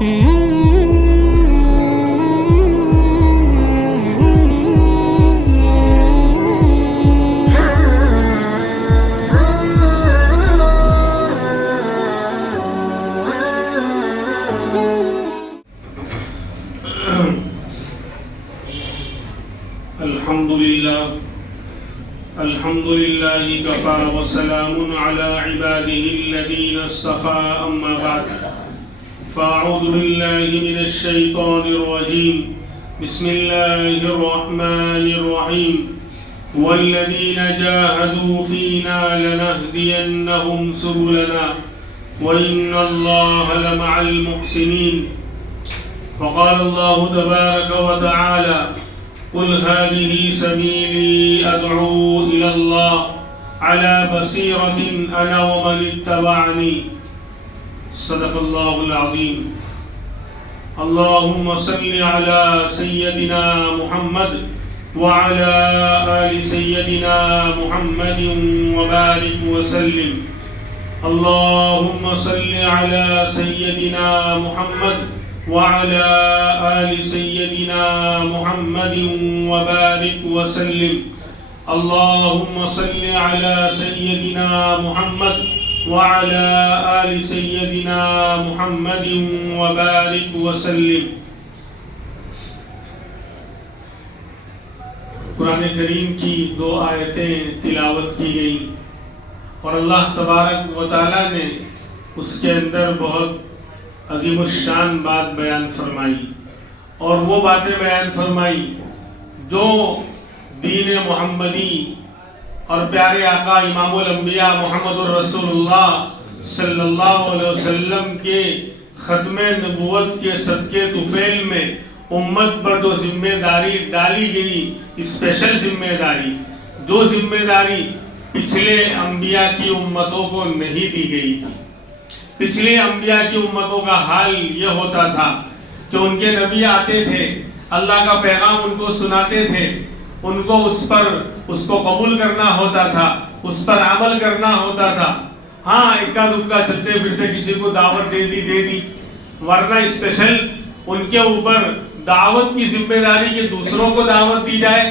الحمد لله كفى وسلام على عباده الذين اصطفى أما بعد فأعوذ بالله من الشيطان الرجيم بسم الله الرحمن الرحيم والذين جاهدوا فينا لنهدينهم سبلنا وإن الله لمع المحسنين فقال الله تبارك وتعالى قل هذه سبيلي أدعو إلى الله على بصيرة أنا ومن اتبعني صدق الله العظيم اللهم صل على سيدنا محمد وعلى آل سيدنا محمد وبارك وسلم اللهم صل على سيدنا محمد وعلى آل سيدنا محمد وبارك وسلم اللهم صل على سيدنا محمد وعلى آل سيدنا محمد وبارك وسلم. قرآن کریم کی 2 آیتیں تلاوت کی گئی اور اللہ تبارک و تعالی نے اس کے اندر بہت عظیم الشان بات بیان فرمائی اور وہ باتیں بیان فرمائی جو دین محمدی اور پیارے آقا امام الانبیاء محمد الرسول اللہ صلی اللہ علیہ وسلم کے ختم نبوت کے صدقے طفیل میں امت پر جو ذمہ داری ڈالی گئی اسپیشل ذمہ داری جو ذمہ داری پچھلے انبیاء کی امتوں کو نہیں دی گئی تھی. پچھلے انبیاء کی امتوں کا حال یہ ہوتا تھا کہ ان کے نبی آتے تھے اللہ کا پیغام ان کو سناتے تھے ان کو اس کو قبول کرنا ہوتا تھا اس پر عمل کرنا ہوتا تھا. ہاں اکا دکا چلتے پھرتے کسی کو دعوت دے دی ورنہ اسپیشل ان کے اوپر دعوت کی ذمہ داری کہ دوسروں کو دعوت دی جائے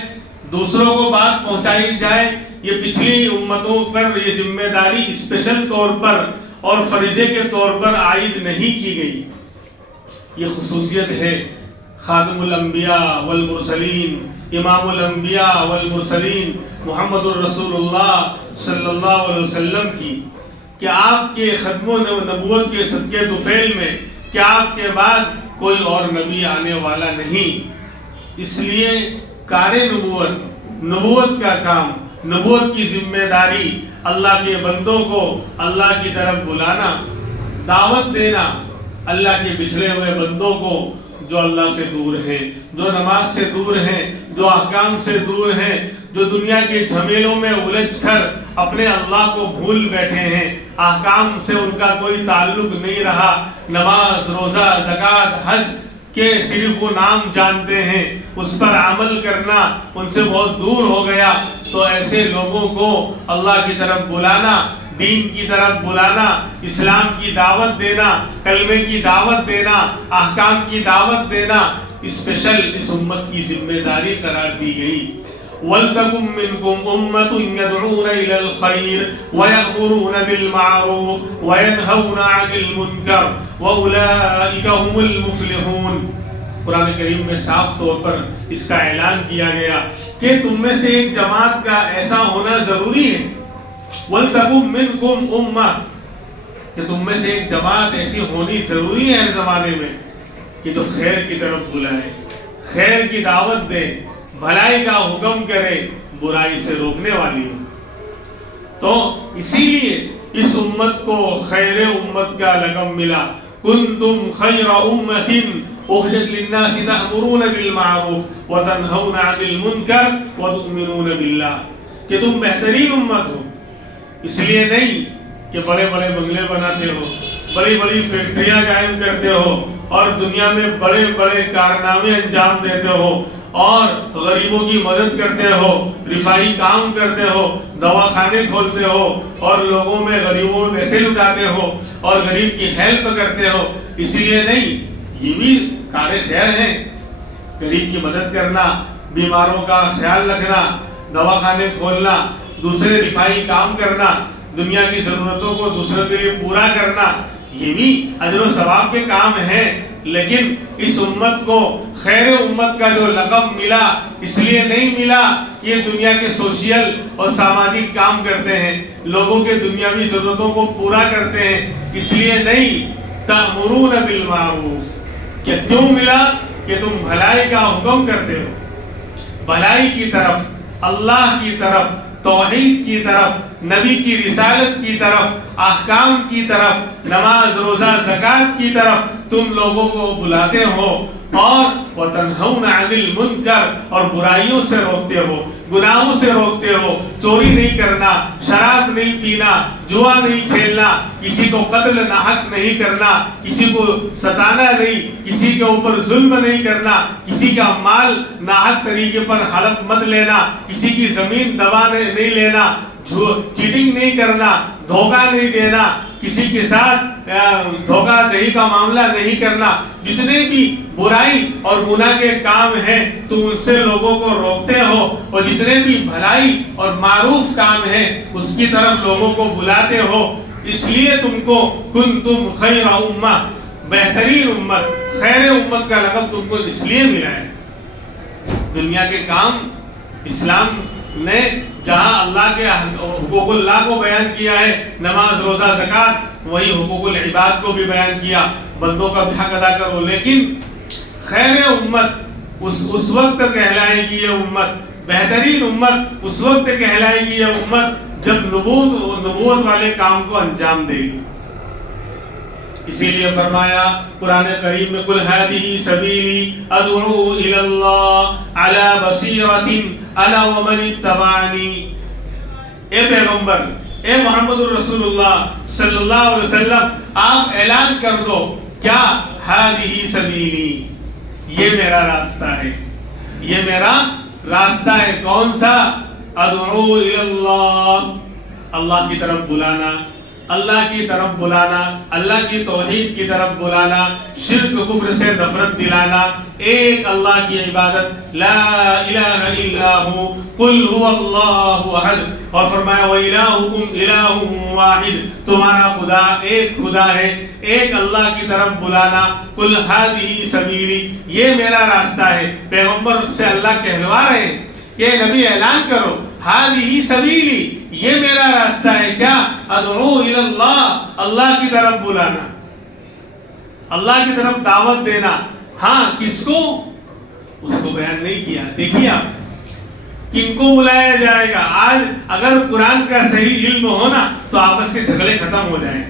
دوسروں کو بات پہنچائی جائے یہ پچھلی امتوں پر یہ ذمہ داری اسپیشل طور پر اور فریضے کے طور پر عائد نہیں کی گئی. یہ خصوصیت ہے خاتم الانبیاء والمرسلین امام الانبیاء والمرسلین محمد الرسول اللہ صلی اللہ علیہ وسلم کی کہ آپ کے ختم نبوت کے صدقے طفیل میں کہ آپ کے بعد کوئی اور نبی آنے والا نہیں. اس لیے کار نبوت کا کام نبوت کی ذمہ داری اللہ کے بندوں کو اللہ کی طرف بلانا دعوت دینا اللہ کے بچھڑے ہوئے بندوں کو جو اللہ سے دور ہیں جو نماز سے دور ہیں جو احکام سے دور ہیں جو دنیا کے جھمیلوں میں الجھ کر اپنے اللہ کو بھول بیٹھے ہیں احکام سے ان کا کوئی تعلق نہیں رہا نماز روزہ زکوٰۃ حج کے صرف وہ نام جانتے ہیں اس پر عمل کرنا ان سے بہت دور ہو گیا. تو ایسے لوگوں کو اللہ کی طرف بلانا دین کی طرف بلانا اسلام کی دعوت دینا کلمے کی دعوت دینا احکام کی دعوت دینا اسپیشل اس امت کی ذمہ داری قرار دی گئی. وَلْتَكُمْ مِنْكُمْ أُمَّةٌ يَدْعُونَ إِلَى الْخَيْرِ وَيَأْمُرُونَ بِالْمَعْرُوفِ وَيَنْهَوْنَ عَنِ الْمُنْكَرِ وَأُولَئِكَ هُمُ الْمُفْلِحُونَ. قرآن کریم میں صاف طور پر اس کا اعلان کیا گیا کہ تم میں سے ایک جماعت کا ایسا ہونا ضروری ہے. وَلْتَكُمْ مِنْكُمْ أُمَّةٌ کہ تم میں سے ایک جماعت ایسی ہونی ضروری ہے ہر زمانے میں کہ تو خیر کی طرف بلائے خیر کی دعوت دے بھلائی کا حکم کرے برائی سے روکنے والی ہو. تو اسی لیے اس امت کو خیر امت کا لقب ملا. کنتم خیر امۃ اخرجت للناس تأمرون بالمعروف وتنہون عن المنکر وتؤمنون باللہ کہ تم بہترین امت ہو. اس لیے نہیں کہ بڑے بڑے بنگلے بناتے ہو بڑی بڑی فیکٹریاں قائم کرتے ہو اور دنیا میں بڑے بڑے کارنامے انجام دیتے ہو اور غریبوں کی مدد کرتے ہو رفاہی کام کرتے ہو دواخانے کھولتے ہو اور لوگوں میں غریبوں میں پیسے لٹاتے ہو اور غریب کی ہیلپ کرتے ہو. اس لیے نہیں یہ بھی کار خیر ہے. غریب کی مدد کرنا، بیماروں کا خیال رکھنا، دواخانے کھولنا، دوسرے دفاعی کام کرنا، دنیا کی ضرورتوں کو دوسروں کے لیے پورا کرنا، یہ بھی اجر و ثواب کے کام ہیں. لیکن اس امت کو خیر امت کا جو لقب ملا اس لیے نہیں ملا کہ یہ دنیا کے سوشل اور سماجی کام کرتے ہیں، لوگوں کے دنیاوی ضرورتوں کو پورا کرتے ہیں، اس لیے نہیں. تأمرون بالمعروف، کہ کیوں ملا؟ کہ تم بھلائی کا حکم کرتے ہو، بھلائی کی طرف، اللہ کی طرف، توحید کی طرف، نبی کی رسالت کی طرف، احکام کی طرف، نماز روزہ زکوٰۃ کی طرف تم لوگوں کو بلاتے ہو. اور وَتَنْهَوْنَ عَنِ الْمُنْكَرِ، اور برائیوں سے روکتے ہو، گناہوں سے روکتے ہو. چوری نہیں کرنا، شراب نہیں پینا، جوا نہیں کھیلنا، کسی کو قتل ناحق نہیں کرنا، کسی کو ستانا نہیں، کسی کے اوپر ظلم نہیں کرنا، کسی کا مال ناحق طریقے پر ہڑپ مت لینا، کسی کی زمین دبا نہیں لینا، چیٹنگ نہیں کرنا، دھوکہ نہیں دینا، کسی کے ساتھ دھوکہ دہی کا معاملہ نہیں کرنا. جتنے بھی برائی اور گناہ کے کام ہیں تم ان سے لوگوں کو روکتے ہو، اور جتنے بھی بھلائی اور معروف کام ہیں اس کی طرف لوگوں کو بلاتے ہو. اس لیے تم کو کنتم خیر امہ، بہترین امت، خیر امت کا لقب تم کو اس لیے ملا ہے. دنیا کے کام اسلام نے جہاں اللہ کے حقوق اللہ کو بیان کیا ہے، نماز روزہ زکوٰۃ، وہی حقوق العباد کو بھی بیان کیا، بندوں کا بھی حق ادا کرو. لیکن خیر امت اس وقت کہلائے گی یہ امت، بہترین امت اس وقت کہلائے گی یہ امت جب نبوت والے کام کو انجام دے گی. اسی لیے فرمایا قرآن کریم میں قل ہذہ سبیلی ادعو الی اللہ علی بصیرۃ انا ومن اتبعنی. اے پیغمبر، اے محمد الرسول اللہ صلی اللہ علیہ وسلم، آپ اعلان کر دو کیا ہذہ سبیلی، یہ میرا راستہ ہے، یہ میرا راستہ ہے. کون سا؟ ادعو الی اللہ، اللہ کی طرف بلانا، اللہ کی طرف بلانا، اللہ کی توحید کی طرف بلانا، شرک کفر سے نفرت دلانا، ایک اللہ کی عبادت، لا الہ الا ہو، قل هو اللہ احد. اور فرمایا وَإِلَٰهُكُمْ إِلَٰهٌ وَاحِدٌ، تمہارا خدا ایک خدا ہے، ایک اللہ کی طرف بلانا. قل هذه سبیلی، یہ میرا راستہ ہے. پیغمبر سے اللہ کہلوا رہے ہیں کہ نبی اعلان کرو هذه سبیلی، یہ میرا راستہ ہے. کیا؟ ادعو الی اللہ، اللہ کی طرف بلانا، اللہ کی طرف دعوت دینا. ہاں کس کو؟ اس کو بیان نہیں کیا. دیکھیے آپ کن کو بلایا جائے گا. آج اگر قرآن کا صحیح علم ہونا تو آپس کے جھگڑے ختم ہو جائیں.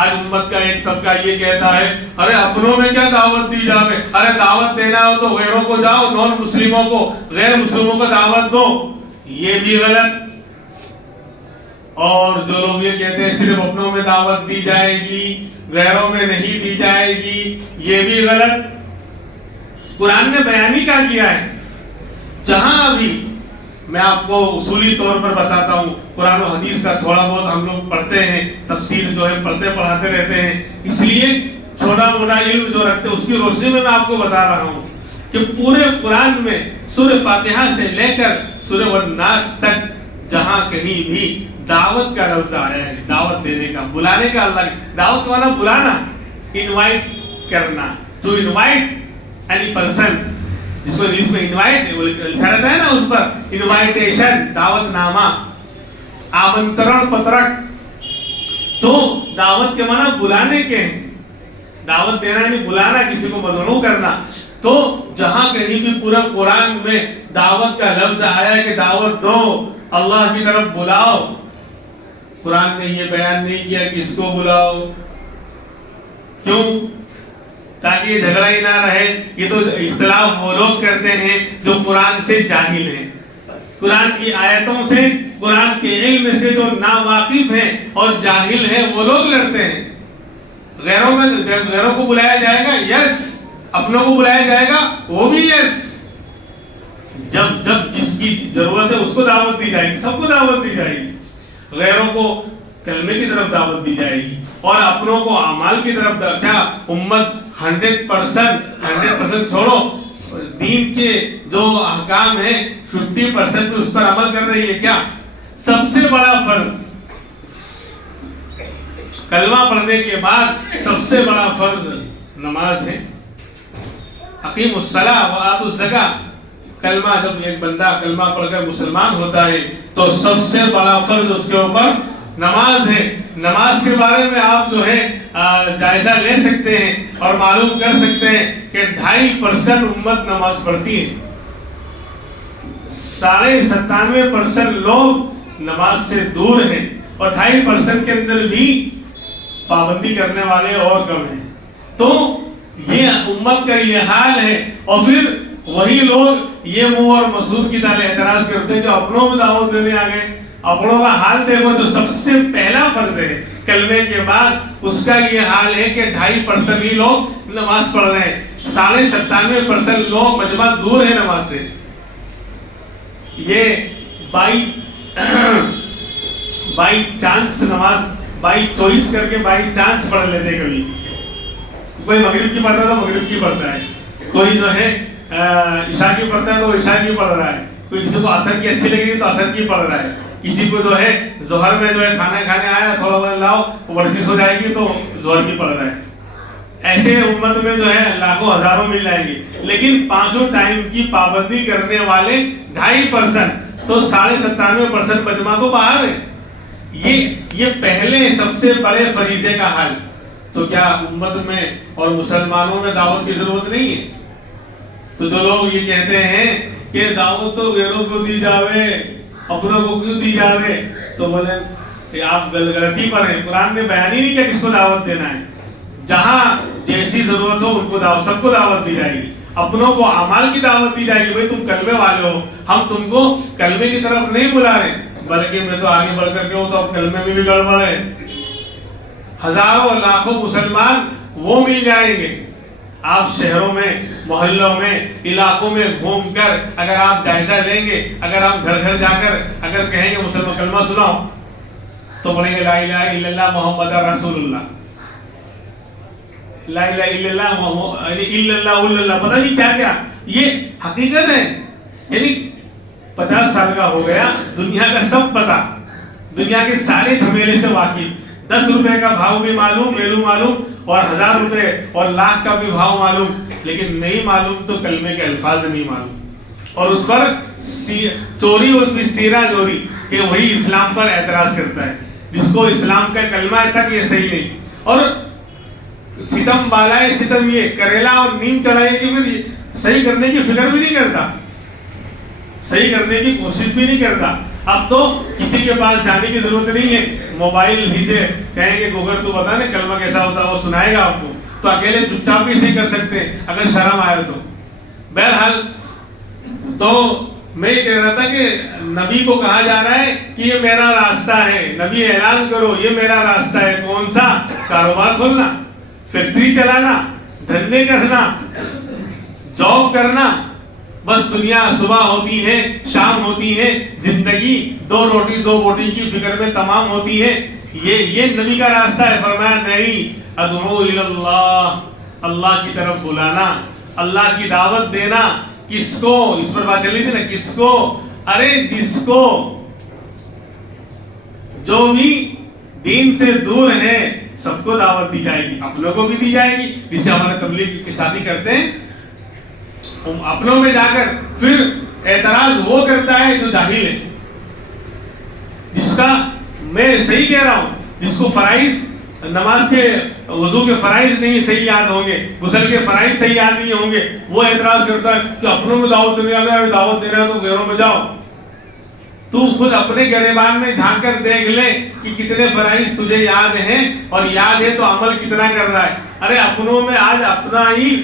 آج امت کا ایک طبقہ یہ کہتا ہے ارے اپنوں میں کیا دعوت دی جائے، ارے دعوت دینا ہو تو غیروں کو جاؤ، نون مسلموں کو، غیر مسلموں کو دعوت دو. یہ بھی غلط. اور جو لوگ یہ کہتے ہیں صرف اپنوں میں دعوت دی جائے گی، غیروں میں نہیں دی جائے گی، یہ بھی غلط. قرآن نے بیان ہی کیا کیا ہے. جہاں ابھی میں آپ کو اصولی طور پر بتاتا ہوں، قرآن و حدیث کا تھوڑا بہت ہم لوگ پڑھتے ہیں، تفسیر جو ہے پڑھتے پڑھاتے رہتے ہیں، اس لیے چھوٹا موٹا علم جو رکھتے ہیں اس کی روشنی میں آپ کو بتا رہا ہوں کہ پورے قرآن میں سورہ فاتحہ سے لے کر سورہ والناس تک جہاں کہیں بھی دعوت کا لفظ آیا ہے، دعوت دینے کا، بلانے کا. اللہ کی دعوت کا معنی بلانا، انوائٹ کرنا، ٹو انوائٹ اینی پرسن، جس کو انگلش میں انوائٹ لکھا رہتا ہے نا، اس پر انوائٹیشن، دعوت نامہ، آمنترن پترک. تو دعوت کے معنی بلانے کے ہیں. دعوت دینا یعنی بلانا، کسی کو مدعو کرنا. تو جہاں کہیں بھی پورا قرآن میں دعوت کا لفظ آیا کہ دعوت دو، اللہ کی طرف بلاؤ، قرآن نے یہ بیان نہیں کیا کہ اس کو بلاؤ. کیوں؟ تاکہ یہ جھگڑا ہی نہ رہے. یہ تو اختلاف وہ لوگ کرتے ہیں جو قرآن سے جاہل ہیں، قرآن کی آیتوں سے، قرآن کے علم سے جو ناواقف ہیں اور جاہل ہیں وہ لوگ لڑتے ہیں. غیروں کو بلایا جائے گا، یس. اپنوں کو بلایا جائے گا، وہ بھی یس. جب جس کی ضرورت ہے اس کو دعوت دی جائے گی، سب کو دعوت دی جائے گی. غیروں کو کلمے کی طرف دعوت دی جائے گی، اور اپنوں کو اعمال کی طرف کیا امت 100% چھوڑو، دین کے جو احکام ہیں 50% بھی اس پر عمل کر رہی ہے. کیا سب سے بڑا فرض کلمہ پڑھنے کے بعد سب سے بڑا فرض نماز ہے. اقیم الصلاۃ و آتوا الزکاۃ. کلمہ جب ایک بندہ کلمہ پڑھ کر مسلمان ہوتا ہے تو سب سے بڑا فرض اس کے اوپر نماز ہے. نماز کے بارے میں آپ جو ہے جائزہ لے سکتے ہیں اور معلوم کر سکتے ہیں کہ 2.5% امت نماز پڑھتی ہے. 97% لوگ نماز سے دور ہیں، اور 2.5% کے اندر بھی پابندی کرنے والے اور کم ہیں. تو یہ امت کا یہ حال ہے. اور پھر وہی لوگ یہ منہ اور مسعود کی طرح اعتراض کرتے ہیں جو اپنوں میں دعوت دینے آ گئے. اپنوں کا حال دیکھو جو سب سے پہلا فرض ہے کلمے کے بعد، اس کا یہ حال ہے کہ 2.5% ہی لوگ نماز پڑھ رہے ہیں. 97% لوگ مجمع دور ہیں نماز سے. یہ بائی چانس نماز بائی چوائس کر کے بائی چانس پڑھ لیتے. کبھی کوئی مغرب کی پڑھتا ہے تو مغرب کی پڑھتا ہے، کوئی جو ہے عشاء کی پڑھتا ہے تو عشاء کی پڑھ رہا ہے، کوئی کسی کو عصر کی اچھی لگے گی تو عصر کی پڑھ رہا ہے، کسی کو جو ہے ظہر میں جو ہے کھانے آیا تھوڑا بہت لاؤ ورزش ہو جائے گی تو ظہر کی پڑھ رہا ہے. ایسے امت میں جو ہے لاکھوں ہزاروں مل جائیں گے. لیکن 5 ٹائم کی پابندی کرنے والے 2.5%، تو 97% مجمع تو باہر ہے. یہ پہلے سب سے بڑے فریضے کا حل. تو کیا امت میں اور مسلمانوں میں دعوت کی ضرورت نہیں ہے؟ تو جو لوگ یہ کہتے ہیں کہ دعوت تو غیروں کو دی جاوے اپنوں کو کیوں دی جاوے، تو بولے کہ آپ غلطی پر ہیں. قرآن نے بیان ہی نہیں کیا کس کو دعوت دینا ہے. جہاں جیسی ضرورت ہو ان کو سب کو دعوت دی جائے گی. اپنوں کو اعمال کی دعوت دی جائے گی. بھائی تم کلمے والے ہو، ہم تم کو کلمے کی طرف نہیں بلا رہے، بلکہ میں تو آگے بڑھ کر کے ہوں تو اب کلمے میں بھی گڑبڑ ہے. ہزاروں لاکھوں مسلمان وہ مل جائیں گے. آپ شہروں میں، محلوں میں، علاقوں میں گھوم کر اگر آپ جائزہ لیں گے، اگر آپ گھر گھر جا کر اگر کہیں گے مسلمان کلمہ سناؤ، تو بولیں گے لا الہ الا اللہ محمد رسول اللہ. لا الہ الا اللہ محمد الا اللہ پتہ نہیں کیا کیا. یہ حقیقت ہے. یعنی 50 سال کا ہو گیا، دنیا کا سب پتا، دنیا کے سارے جھمیلے سے واقف. 10 روپے کا بھاؤ بھی معلوم، ویلو معلوم، اور 1000 روپے اور لاکھ کا بھی بھاؤ معلوم. لیکن نہیں معلوم تو کلمے کے الفاظ نہیں معلوم، اور اس پر چوری اور پھر سیرا چوری کہ وہی اسلام پر اعتراض کرتا ہے، جس کو اسلام کا کلمہ تک یہ صحیح نہیں. اور ستم بالائے ستم، یہ کریلا اور نیم چلائے کہ پھر صحیح کرنے کی فکر بھی نہیں کرتا، صحیح کرنے کی کوشش بھی نہیں کرتا. اب تو کسی کے پاس جانے کی ضرورت نہیں ہے، موبائل ہی سے کہیں گے گوگر تو بتا نا کلمہ کیسا ہوتا ہے، وہ سنائے گا آپ کو. تو اکیلے چپ چاپ بھی صحیح کر سکتے ہیں اگر شرم آئے تو. بہرحال تو میں یہ کہہ رہا تھا کہ نبی کو کہا جا رہا ہے کہ یہ میرا راستہ ہے. نبی اعلان کرو یہ میرا راستہ ہے. کون سا؟ کاروبار کھولنا، فیکٹری چلانا، دھندے کرنا، جاب کرنا. بس دنیا صبح ہوتی ہے شام ہوتی ہے، زندگی 2 روٹی 2 بوٹی کی فکر میں تمام ہوتی ہے. یہ نبی کا راستہ ہے. فرمایا نہیں، ادعو الی اللہ، اللہ کی طرف بلانا، اللہ کی دعوت دینا. کس کو؟ اس پر بات چل رہی تھی نا، کس کو؟ ارے جس کو جو بھی دین سے دور ہے سب کو دعوت دی جائے گی، اپنوں کو بھی دی جائے گی. جسے ہمارے تبلیغ کے ساتھی کرتے ہیں، اپنوں میں جا کر پھر اعتراض وہ کرتا ہے جو جاہل ہے، جس کا میں صحیح کہہ رہا ہوں، جس کو فرائض نماز کے وضو کے فرائض نہیں صحیح یاد ہوں گے، غسل کے فرائض صحیح یاد نہیں ہوں گے، وہ اعتراض کرتا ہے کہ اپنوں میں دعوت نہیں آ گیا، دعوت دینا ہے تو غیروں میں جاؤ. تو خود اپنے گریبان میں جھانک کر دیکھ لے کہ کتنے فرائض تجھے یاد ہیں، اور یاد ہے تو عمل کتنا کر رہا ہے. ارے اپنوں میں آج اپنا ہی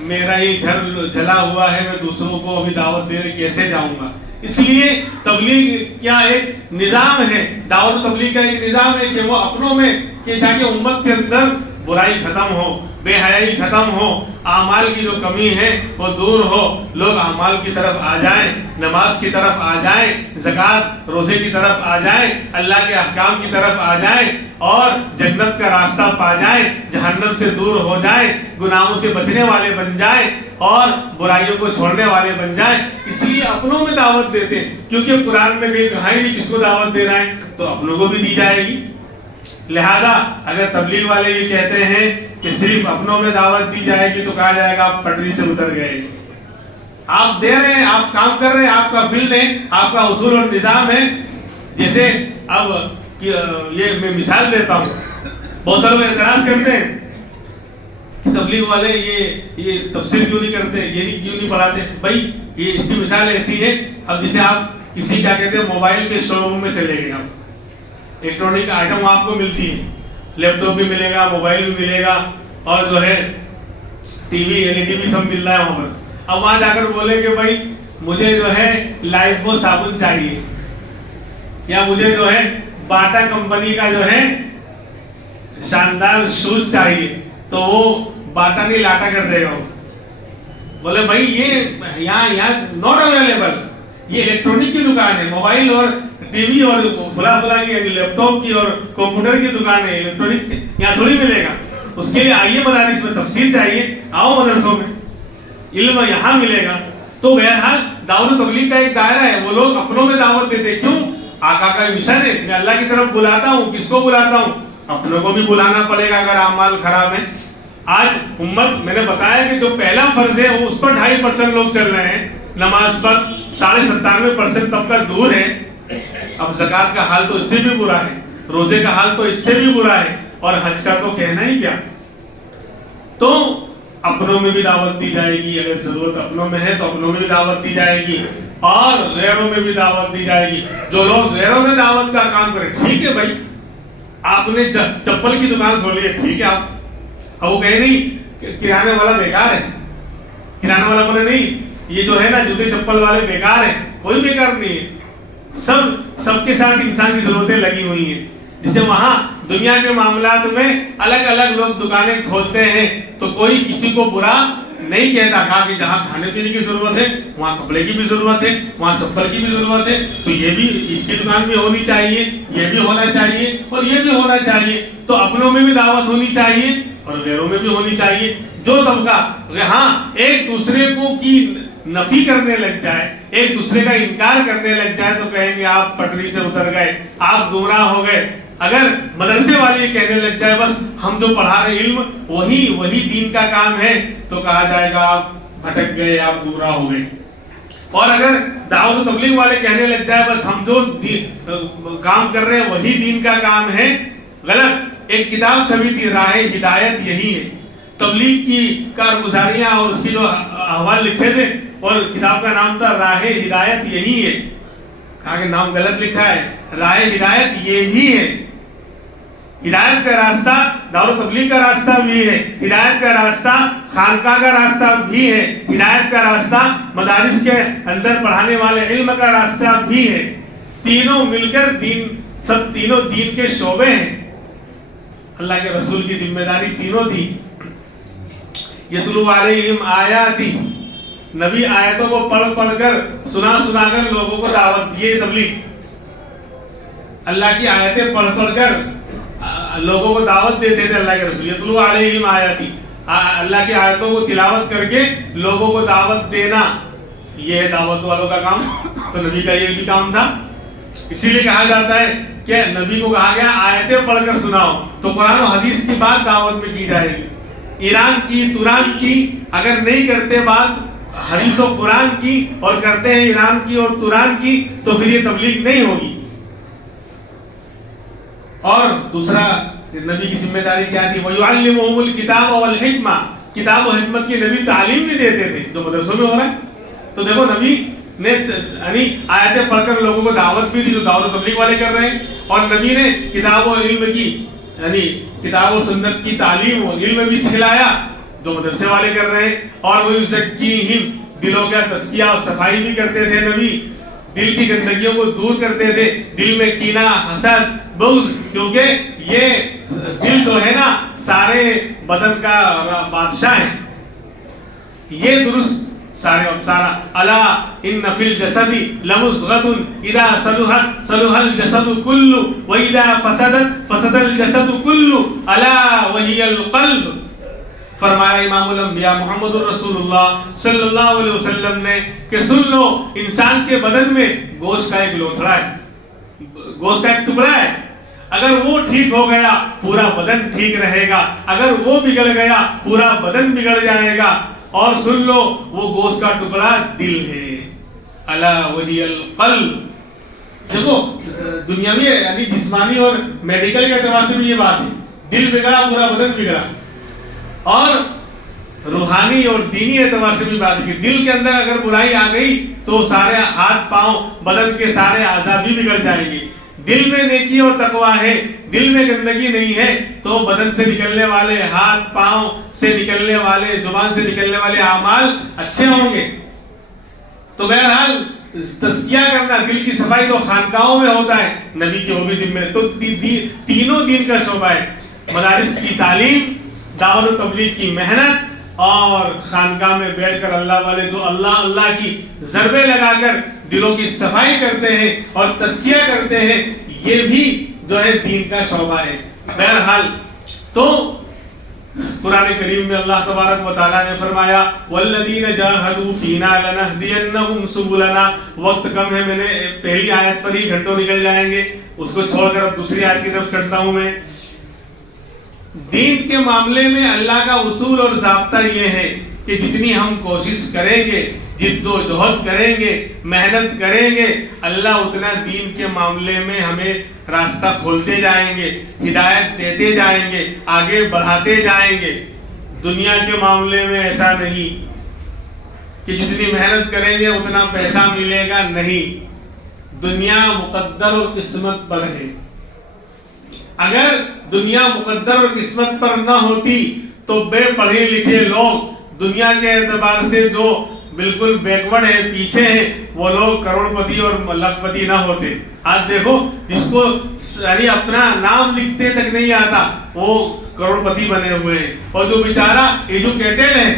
میرا ہی گھر جلا ہوا ہے، میں دوسروں کو ابھی دعوت دینے کیسے جاؤں گا. اس لیے تبلیغ کیا ایک نظام ہے، دعوت و تبلیغ کا ایک نظام ہے کہ وہ اپنوں میں کہ تاکہ امت کے اندر برائی ختم ہو، بے حیائی ختم ہو، اعمال کی جو کمی ہے وہ دور ہو، لوگ اعمال کی طرف آ جائیں، نماز کی طرف آ جائیں، زکوٰۃ روزے کی طرف آ جائیں، اللہ کے احکام کی طرف آ جائیں اور جنت کا راستہ پا جائیں، جہنم سے دور ہو جائیں، گناہوں سے بچنے والے بن جائیں اور برائیوں کو چھوڑنے والے بن جائیں۔ اس لیے اپنوں میں دعوت دیتے ہیں، کیونکہ قرآن میں بھی کہا ہی نہیں کس کو دعوت دینا ہے، تو اپنوں کو بھی دی جائے گی۔ لہذا اگر تبلیغ والے یہ کہتے ہیں کہ صرف اپنوں میں دعوت دی جائے گی تو کہا جائے گا آپ پٹری سے اتر گئے۔ آپ دے رہے ہیں، آپ کام کر رہے ہیں، آپ کا فیلڈ ہے، آپ کا اصول اور نظام ہے۔ جیسے اب یہ میں مثال دیتا ہوں، بہت سارے لوگ اعتراض کرتے ہیں کہ تبلیغ والے یہ تفسیر کیوں نہیں کرتے، یہ کیوں نہیں پڑھاتے۔ بھائی یہ اس کی مثال ایسی ہے، اب جسے آپ کسی کیا کہتے ہیں موبائل کے شو روم میں چلے گئے، آپ الیکٹرانک آئٹم آپ کو ملتی ہے، لیپ ٹاپ بھی ملے گا، موبائل بھی ملے گا اور جو ہے ٹی وی LED بھی سب مل رہا ہے وہاں پر۔ اب وہاں جا کر بولے کہ بھائی مجھے جو ہے لائف بوائے صابن چاہیے، یا مجھے جو ہے باٹا کمپنی کا جو ہے شاندار شوز چاہیے، تو وہ باٹا نہیں لاٹا کر دے گا۔ بولے بھائی یہ یہاں ناٹ اویلیبل، یہ الیکٹرانک کی دکان ہے، موبائل اور ٹی وی اور فلاں کی لیپ ٹاپ کی اور کمپیوٹر کی دکان ہے، الیکٹرانک یہاں تھوڑی ملے گا۔ اس کے لیے آئیے مدارس میں، تفسیر چاہیے آؤ مدرسوں میں، علم یہاں ملے گا۔ تو بہرحال دعوت و تبلیغ کا ایک دائرہ ہے، وہ لوگ اپنوں میں دعوت دیتے، کیوں؟ آقا کا مشن ہے، میں اللہ کی طرف بلاتا ہوں، کس کو بلاتا ہوں؟ اپنوں کو بھی بلانا پڑے گا اگر اعمال خراب ہیں۔ آج امت میں نے بتایا کہ جو پہلا فرض ہے وہ اس پر 2.5% لوگ چل رہے ہیں، نماز پر 97.5% طبقہ دور ہے۔ اب زکوٰۃ کا حال تو اس سے بھی برا ہے، روزے کا حال تو اس سے بھی برا ہے، اور حج کا تو کہنا ہی کیا۔ تو اپنوں میں بھی دعوت دی جائے گی، اگر ضرورت اپنوں میں ہے تو اپنوں میں بھی دعوت دی جائے گی، اور غیروں میں بھی دعوت دی جائے گی۔ جو لوگ غیروں میں دعوت کا کام کریں، ٹھیک ہے بھائی، آپ نے چپل کی دکان کھولی ہے، ٹھیک ہے، آپ اب وہ کہے نہیں کہ کرانے والا بیکار ہے، کرانے والا بولے نہیں یہ جو ہے نا جوتے چپل والے بیکار ہیں، کوئی بیکار نہیں ہے، سب کے ساتھ انسان کی ضرورتیں لگی ہوئی ہیں۔ جسے وہاں دنیا کے معاملات میں الگ الگ لوگ دکانیں کھولتے ہیں تو کوئی کسی کو برا نہیں کہتا، کہا کہ جہاں کھانے پینے کی ضرورت ہے وہاں کپڑے کی بھی ضرورت ہے، وہاں چپل کی بھی ضرورت ہے، تو یہ بھی اس کی دکان بھی ہونی چاہیے، یہ بھی ہونا چاہیے اور یہ بھی ہونا چاہیے۔ تو اپنوں میں بھی دعوت ہونی چاہیے اور غیروں میں بھی ہونی چاہیے۔ جو طبقہ ہاں ایک دوسرے کو کی نفی کرنے لگ جائے، ایک دوسرے کا انکار کرنے لگ جائے، تو کہیں گے آپ پٹری سے اتر گئے، آپ گمراہ ہو گئے۔ اگر مدرسے والے کہنے لگ جائے بس ہم جو پڑھا رہے علم وہی دین کا کام ہے، تو کہا جائے گا آپ بھٹک گئے، آپ گمراہ ہو گئے۔ اور اگر دعوت و تبلیغ والے کہنے لگ جائے بس ہم جو کام کر رہے ہیں وہی دین کا کام ہے، غلط۔ ایک کتاب چھپی تھی راہ ہدایت یہی ہے، تبلیغ کی کارگزاریاں اور اس کی جو احوال لکھے تھے، اور کتاب کا نام تھا راہ ہدایت یہی ہے۔ کہا کہ نام غلط لکھا ہے، راہ ہدایت یہ بھی ہے۔ ہدایت کا راستہ دعوت و تبلیغ کا راستہ بھی ہے، ہدایت کا راستہ خانقاہ کا راستہ بھی ہے، ہدایت کا راستہ مدارس کے اندر پڑھانے والے علم کا راستہ بھی ہے۔ تینوں مل کر سب تینوں دین کے شعبے ہیں۔ اللہ کے رسول کی ذمہ داری تینوں تھی۔ یتلو علیہم آیاتی، نبی آیتوں کو پڑھ کر سنا کر لوگوں کو دعوت دیے، تبلیغ۔ اللہ کی آیتیں پڑھ کر لوگوں کو دعوت دیتے تھے اللہ کے رسول۔ یتلو علیہم آیاتی، اللہ کی آیتوں کو تلاوت کر کے لوگوں کو دعوت دینا، یہ ہے دعوت والوں کا کام۔ تو نبی کا یہ بھی کام تھا، اسی لیے کہا جاتا ہے کہ نبی کو کہا گیا آیتیں پڑھ کر سناؤ۔ تو قرآن و حدیث کی بات دعوت میں کی جائے گی، ایران کی توران کی اگر نہیں کرتے بات حدیث و قرآن کی اور کرتے ہیں ایران کی اور توران کی، تو پھر یہ تبلیغ نہیں ہوگی۔ اور دوسرا نبی کی ذمہ داری کیا تھی؟ وَيُعَلِّمُهُمُ الْكِتَابَ وَالْحِكْمَةَ، کتاب و حکمت کی نبی تعلیم بھی دیتے تھے، جو مدرسوں میں ہو رہا ہے۔ تو دیکھو نبی نے یعنی آیتیں پڑھ کر لوگوں کو دعوت بھی دی، جو دعوت و تبلیغ والے کر رہے ہیں، اور نبی نے کتاب و علم کی یعنی کتاب و سنت کی تعلیم و علم بھی سکھلایا، جو مدرسے والے کر رہے ہیں۔ اور وَيُزَكِّيهِمْ، دلوں کا تزکیہ اور صفائی بھی کرتے تھے نبی، دل کی گندگیوں کو دور کرتے تھے، دل میں کینہ، حسد، بغض، کیونکہ یہ دل جو ہے نا سارے بدن کا بادشاہ ہے. یہ درست سارا الا ان فی الجسد لمضغۃ اذا صلحت صلح الجسد كله واذا فسدت فسد الجسد كله الا وهي القلب. فرمایا امام الانبیاء محمد الرسول اللہ صلی اللہ علیہ وسلم نے کہ سن لو، انسان کے بدن میں گوشت کا ایک لوتھڑا ہے، گوشت کا ایک ٹکڑا ہے. اگر وہ ٹھیک ہو گیا پورا بدن ٹھیک رہے گا، اگر وہ بگڑ گیا پورا بدن بگڑ جائے گا. اور سن لو وہ گوشت کا ٹکڑا دل ہے، الا وہی القلب. دیکھو دنیاوی یعنی جسمانی اور میڈیکل کے اعتبار سے بھی یہ بات ہے، دل بگڑا پورا بدن بگڑا. اور روحانی اور دینی اعتبار سے بھی بات ہے کہ دل کے اندر اگر برائی آ گئی تو سارے ہاتھ پاؤں بدن کے سارے اعضاء بھی بگڑ جائیں گے. دل میں نیکی اور تقوی ہے، دل میں گندگی نہیں ہے تو بدن سے نکلنے والے، ہاتھ پاؤں سے نکلنے والے، زبان سے نکلنے والے اعمال اچھے ہوں گے. تو بہرحال تزکیہ کرنا، دل کی صفائی تو خانقاہوں میں ہوتا ہے، نبی کی وہ بھی ذمہ ہے. تو تینوں دین کا شعبہ ہے، مدارس کی تعلیم، دعوت و تبلیغ کی محنت، اور خانقاہ میں بیٹھ کر اللہ والے جو اللہ اللہ کی ضربے لگا کر دلوں کی صفائی کرتے ہیں اور تزکیہ کرتے ہیں، یہ بھی جو ہے دین کا شعبہ ہے. بہرحال تو قرآن کریم میں اللہ تبارک و تعالیٰ نے فرمایا والذین جاہدوا فینا لنہدینہم سبلنا. وقت کم ہے، میں نے پہلی آیت پر ہی گھنٹوں نکل جائیں گے، اس کو چھوڑ کر اب دوسری آیت کی طرف چڑھتا ہوں. میں دین کے معاملے میں اللہ کا اصول اور ضابطہ یہ ہے کہ جتنی ہم کوشش کریں گے، جد و جہد کریں گے، محنت کریں گے، اللہ اتنا دین کے معاملے میں ہمیں راستہ کھولتے جائیں گے، ہدایت دیتے جائیں گے، آگے بڑھاتے جائیں گے. دنیا کے معاملے میں ایسا نہیں کہ جتنی محنت کریں گے اتنا پیسہ ملے گا، نہیں. دنیا مقدر اور قسمت پر ہے. اگر دنیا مقدر اور قسمت پر نہ ہوتی تو بے پڑھے لکھے لوگ دنیا کے اعتبار سے جو بالکل بیکورڈ ہے، پیچھے ہیں، وہ لوگ کروڑ پتی اور لکھ پتی نہ ہوتے. آج دیکھو جس کو اپنا نام لکھتے تک نہیں آتا وہ کروڑ پتی بنے ہوئے ہیں، اور جو بیچارہ ایجوکیٹڈ ہے،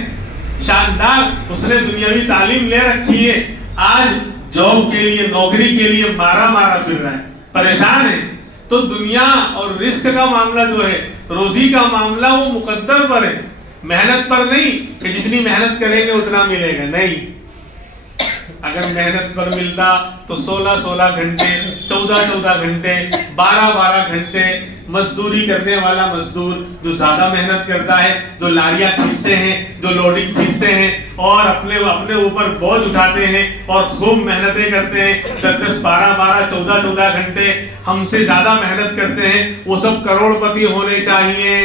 شاندار، اس نے دنیاوی تعلیم لے رکھی ہے، آج جاب کے لیے، نوکری کے لیے مارا پھر رہا ہے، پریشان ہے. تو دنیا اور رزق کا معاملہ جو ہے، روزی کا معاملہ، وہ مقدر پر ہے، محنت پر نہیں کہ جتنی محنت کریں گے اتنا ملے گا. نہیں، اگر محنت پر ملتا تو 16 گھنٹے، 14 گھنٹے، 12 گھنٹے مزدوری کرنے والا مزدور جو زیادہ محنت کرتا ہے، جو لاریاں کھینچتے ہیں، جو لوڈنگ کھینچتے ہیں اور اپنے اوپر بوجھ اٹھاتے ہیں اور خوب محنتیں کرتے ہیں، 10 12 14 گھنٹے ہم سے زیادہ محنت کرتے ہیں، وہ سب کروڑ پتی ہونے چاہیے.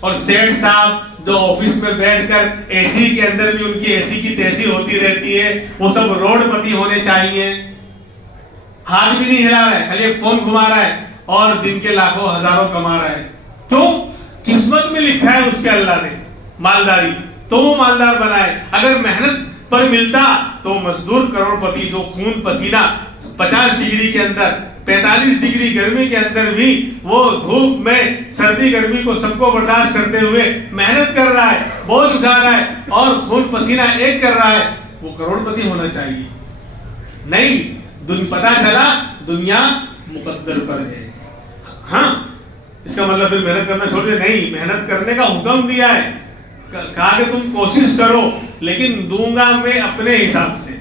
اور سیٹھ صاحب جو آفس میں بیٹھ کر اے سی کے اندر بھی ان کی اے سی کی تیزی ہوتی رہتی ہے، وہ سب روڈ پتی ہونے چاہیے. ہاتھ بھی نہیں ہلا رہا ہے، خالی ایک فون گھما رہا ہے اور دن کے لاکھوں ہزاروں کما رہا ہے. کیوں؟ قسمت میں لکھا ہے اس کے اللہ نے مالداری، تو وہ مالدار بنائے. اگر محنت پر ملتا تو مزدور کروڑ پتی جو خون پسینہ 50 ڈگری کے اندر، 45 ڈگری گرمی کے اندر بھی وہ دھوپ میں، سردی گرمی کو سب کو برداشت کرتے ہوئے محنت کر رہا ہے، بوجھ اٹھا رہا ہے اور خون پسینہ ایک کر رہا ہے، وہ کروڑ پتی ہونا چاہیے. نہیں، پتا چلا دنیا مقدر پر ہے. ہاں، اس کا مطلب پھر محنت کرنا چھوڑ دے؟ نہیں، محنت کرنے کا حکم دیا ہے، کہا کہ تم کوشش کرو لیکن دوں گا میں اپنے حساب سے،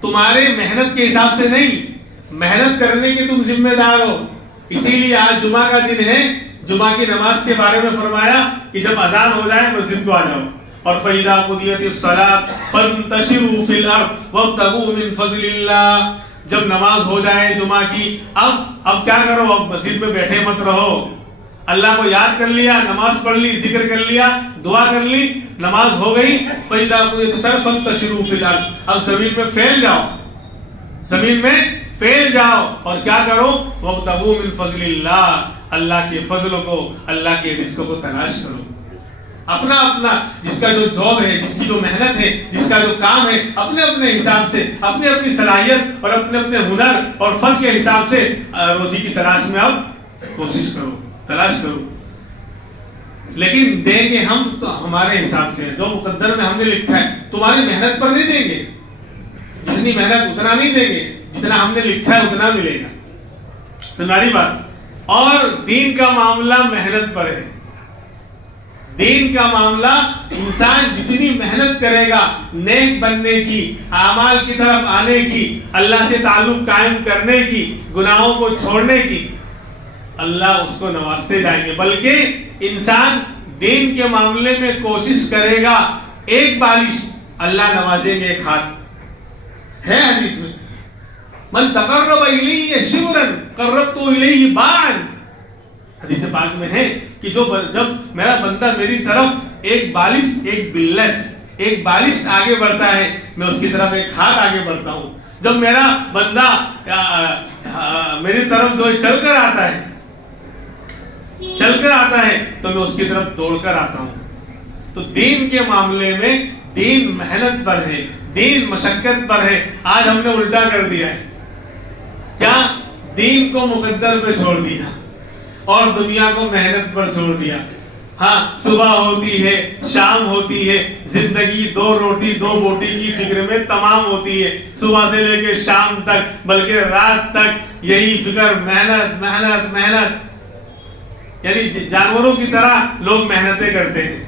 تمہارے محنت کے حساب سے نہیں. محنت کرنے کے تم ذمہ دار ہو. اسی لیے آج جمعہ کا دن ہے، جمعہ کی نماز کے بارے میں فرمایا کہ جب اذان ہو جائے مسجد کو آ جاؤ، اور فَإِذَا قُضِيَتِ الصَّلَاةُ فَانتَشِرُوا فِي الْأَرْضِ وَابْتَغُوا مِن فَضْلِ اللَّهِ. جب نماز ہو جائے جمعہ کی، اب کیا کرو؟ اب مسجد میں بیٹھے مت رہو. اللہ کو یاد کر لیا، نماز پڑھ لی، ذکر کر لیا، دعا کر لی، نماز ہو گئی، فَإِذَا قُضِيَتِ الصَّلَاةُ فَانتَشِرُوا فِي الْأَرْضِ. اب زمین میں پھیل جاؤ، زمین میں پھیل جاؤ، اور کیا کرو؟ وَابْتَغُوا مِن فَضْلِ اللَّهِ. اللہ کے فضل کو، اللہ کے رزق کو تلاش کرو. اپنا جس کا جو جاب ہے، جس کی جو محنت ہے، جس کا جو کام ہے، اپنے حساب سے، اپنی صلاحیت اور اپنے ہنر اور فن کے حساب سے، روزی کی تلاش میں اب کوشش کرو، تلاش کرو. لیکن دیں گے ہم تو ہمارے حساب سے، جو مقدر میں ہم نے لکھا ہے، تمہاری محنت پر نہیں دیں گے، جتنی محنت اتنا نہیں دیں گے، جتنا ہم نے لکھا ہے اتنا ملے گا. سناری بات. اور دین کا معاملہ محنت پر ہے. دین کا معاملہ انسان جتنی محنت کرے گا نیک بننے کی، اعمال کی طرف آنے کی، اللہ سے تعلق قائم کرنے کی، گناہوں کو چھوڑنے کی، اللہ اس کو نوازتے جائیں گے. بلکہ انسان دین کے معاملے میں کوشش کرے گا، ایک بارش اللہ نوازیں گے ایک ہاتھ. ہے حدیث میں من تقرب الیہ شبرا قربت الیہ باعا. حدیث پاک میں ہے کہ جب میرا بندہ میری طرف ایک بالش آگے بڑھتا ہے، میں اس کی طرف ایک ہاتھ آگے بڑھتا ہوں. جب میرا بندہ میری طرف جو چل کر آتا ہے تو میں اس کی طرف دوڑ کر آتا ہوں. تو دین کے معاملے میں دین محنت پر ہے، دین مشقت پر ہے. آج ہم نے الٹا کر دیا ہے. کیا؟ دین کو مقدر پہ چھوڑ دیا اور دنیا کو محنت پر چھوڑ دیا. ہاں، صبح ہوتی ہے، شام ہوتی ہے، زندگی دو روٹی دو بوٹی کی فکر میں تمام ہوتی ہے. صبح سے لے کے شام تک، بلکہ رات تک یہی فکر، محنت محنت محنت. یعنی جانوروں کی طرح لوگ محنتیں کرتے ہیں.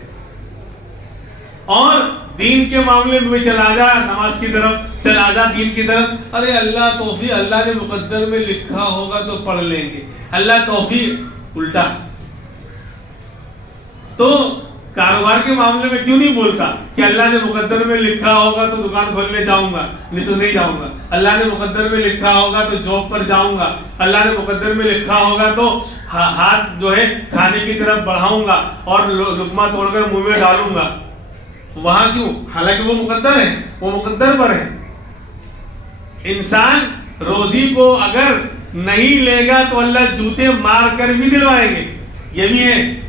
اور دین کے معاملے میں بھی چلا جا، نماز کی طرف چلا جا، دین کی طرف، ارے اللہ توفیق، اللہ نے مقدر میں لکھا ہوگا تو پڑھ لیں گے، اللہ توفیق. الٹا. تو کاروبار کے معاملے میں کیوں نہیں بولتا کہ اللہ نے مقدر میں لکھا ہوگا تو دکان کھولنے جاؤں گا، نہیں تو نہیں جاؤں گا. اللہ نے مقدر میں لکھا ہوگا تو جاب پر جاؤں گا. اللہ نے مقدر میں لکھا ہوگا تو ہاتھ جو ہے کھانے کی طرف بڑھاؤں گا اور لقمہ توڑ کر منہ میں ڈالوں گا. وہاں کیوں؟ حالانکہ وہ مقدر ہے، وہ مقدر پر ہے. انسان روزی کو اگر نہیں لے گا تو اللہ جوتے مار کر بھی دلوائیں گے. یہ بھی ہے،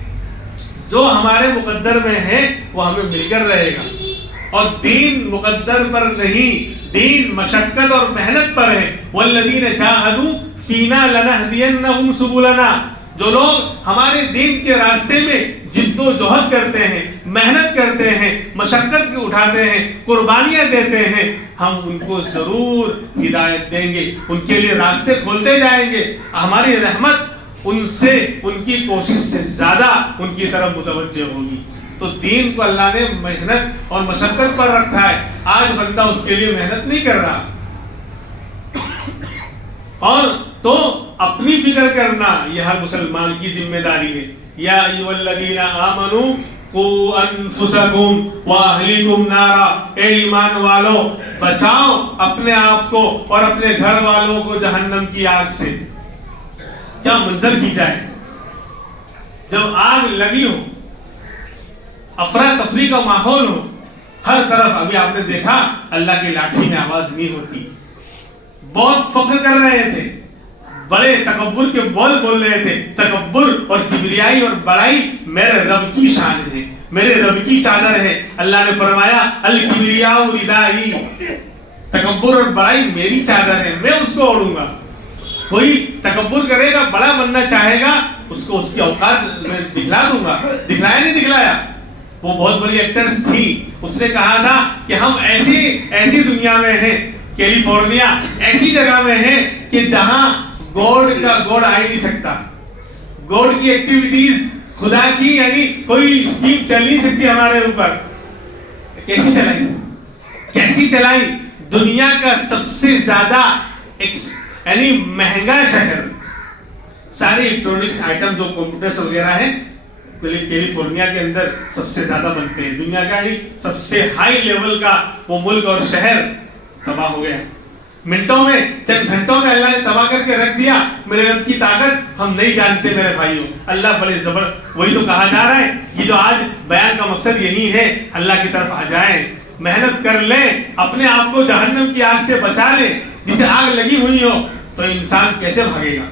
جو ہمارے مقدر میں ہے وہ ہمیں مل کر رہے گا. اور دین مقدر پر نہیں، دین مشقت اور محنت پر ہے. والذین جاہدوا فینا لنہدینہم سبلنا. جو لوگ ہمارے دین کے راستے میں جد و جہد کرتے ہیں، محنت کرتے ہیں، مشقت اٹھاتے ہیں، قربانیاں دیتے ہیں، ہم ان کو ضرور ہدایت دیں گے، ان کے لیے راستے کھولتے جائیں گے. ہماری رحمت ان سے، ان کی کوشش سے زیادہ ان کی طرف متوجہ ہوگی. تو دین کو اللہ نے محنت اور مشقت پر رکھا ہے. آج بندہ اس کے لیے محنت نہیں کر رہا. اور تو اپنی فکر کرنا یہ ہر مسلمان کی ذمہ داری ہے. یا ایھا الذین آمنوا قوا انفسکم واہلیکم نارا. اے ایمان والو، بچاؤ اپنے آپ کو اور اپنے گھر والوں کو جہنم کی آگ سے. کیا منظر کھینچا ہے جب آگ لگی ہو، افراتفری کا ماحول ہو ہر طرف. ابھی آپ نے دیکھا اللہ کی لاٹھی میں آواز نہیں ہوتی. بہت فخر کر رہے تھے، بڑے تکبر کے بول رہے تھے. تکبر اور کبریائی اور بڑائی میرے رب کی شان ہے، میرے رب کی چادر ہے. اللہ نے فرمایا الکبریاء ردائی. تکبر اور بڑائی میری چادر ہے، میں اس کو اوڑھوں گا. کوئی تکبر کرے گا، بڑا بننا چاہے گا، اس کو اس کی اوقات میں دکھلا دوں گا. دکھلایا نہیں دکھلایا؟ وہ بہت بڑی ایکٹرز تھی. اس نے کہا تھا کہ ہم ایسی دنیا میں ہیں، کیلیفورنیا ایسی جگہ میں ہے کہ جہاں گوڈ آ ہی نہیں سکتا. گوڈ کی ایکٹیویٹیز، خدا کی یعنی کوئی اسکیم چل نہیں سکتی ہمارے اوپر. کیسی چلائی؟ دنیا کا سب سے زیادہ یعنی مہنگا شہر. سارے الیکٹرانکس آئٹم جو کمپیوٹرز وغیرہ ہیں کیلیفورنیا کے اندر سب سے زیادہ بنتے ہیں. دنیا کا یعنی سب سے ہائی لیول کا وہ ملک اور شہر تباہ ہو گیا. منٹوں میں، چند گھنٹوں میں اللہ نے تباہ کر کے رکھ دیا. میرے رب کی طاقت ہم نہیں جانتے میرے بھائیوں. اللہ بڑے وہی تو کہا جا رہا ہے. یہ جو آج بیان کا مقصد یہی ہے، اللہ کی طرف آ جائیں، محنت کر لیں، اپنے آپ کو جہنم کی آگ سے بچا لیں. جسے آگ لگی ہوئی ہو تو انسان کیسے بھاگے گا؟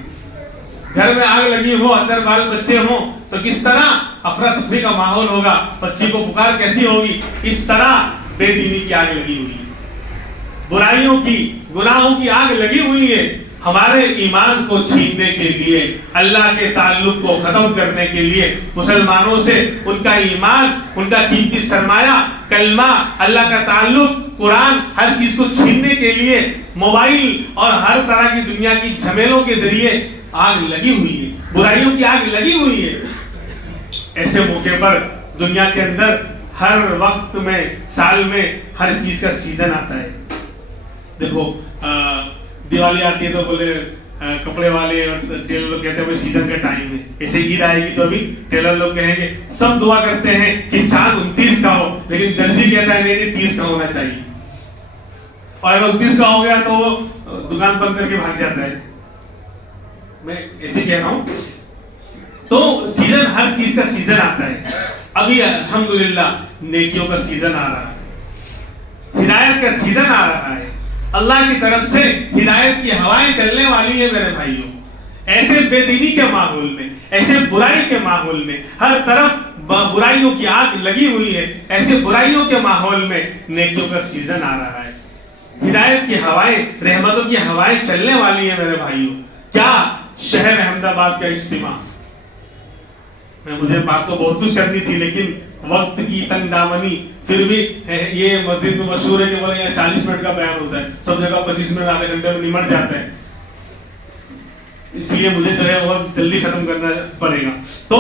گھر میں آگ لگی ہو، اندر بال بچے ہوں تو کس طرح افراتفری کا ماحول ہوگا، بچی کو پکار کیسی ہوگی؟ اس طرح بے دینی کی آگ لگی ہوئی ہے، برائیوں کی، گناہوں کی آگ لگی ہوئی ہے. ہمارے ایمان کو چھیننے کے لیے، اللہ کے تعلق کو ختم کرنے کے لیے، مسلمانوں سے ان کا ایمان، ان کا قیمتی سرمایہ، کلمہ، اللہ کا تعلق، قرآن، ہر چیز کو چھیننے کے لیے موبائل اور ہر طرح کی دنیا کی جھمیلوں کے ذریعے آگ لگی ہوئی ہے، برائیوں کی آگ لگی ہوئی ہے۔ ایسے موقع پر دنیا کے اندر ہر وقت میں، سال میں ہر چیز کا سیزن آتا ہے۔ دیکھو دیوالی آتی ہے تو بولے کپڑے والے اور ٹیلر لوگ کہتے ہیں وہ سیزن کا ٹائم ہے، ایسے عید آئے گی تو ابھی ٹیلر لوگ کہیں گے، سب دعا کرتے ہیں کہ چاند 29 کا ہو، لیکن درزی کہتا ہے نہیں 30 کا ہونا چاہیے، اور اگر 29 کا ہو گیا تو وہ دکان بند کر کے بھاگ جاتا ہے۔ میں ایسے کہہ رہا ہوں، تو سیزن، ہر چیز کا سیزن آتا ہے۔ ابھی الحمدللہ نیکیوں کا سیزن آ رہا ہے، ہدایت کا سیزن آ رہا ہے، اللہ کی طرف سے ہدایت کی ہوائیں چلنے والی ہے میرے بھائیوں۔ ایسے بے دینی کے ماحول میں، ایسے برائی کے ماحول میں، ہر طرف برائیوں کی آگ لگی ہوئی ہے، ایسے برائیوں کے ماحول میں نیکیوں کا سیزن آ رہا ہے، ہدایت کی ہوائیں، رحمتوں کی ہوائیں چلنے والی ہیں میرے بھائیوں۔ کیا شہر احمد آباد کا اجتماع، مجھے بات تو بہت کچھ کرنی تھی لیکن وقت کی تنگ دامنی، پھر بھی یہ مسجد میں مشہور ہے کہ بولے یہاں 40 منٹ کا بیان ہوتا ہے، سب جگہ 25 منٹ آدھے گھنٹے میں نمٹ جاتا ہے، اس لیے مجھے جو ہے اور جلدی ختم کرنا پڑے گا۔ تو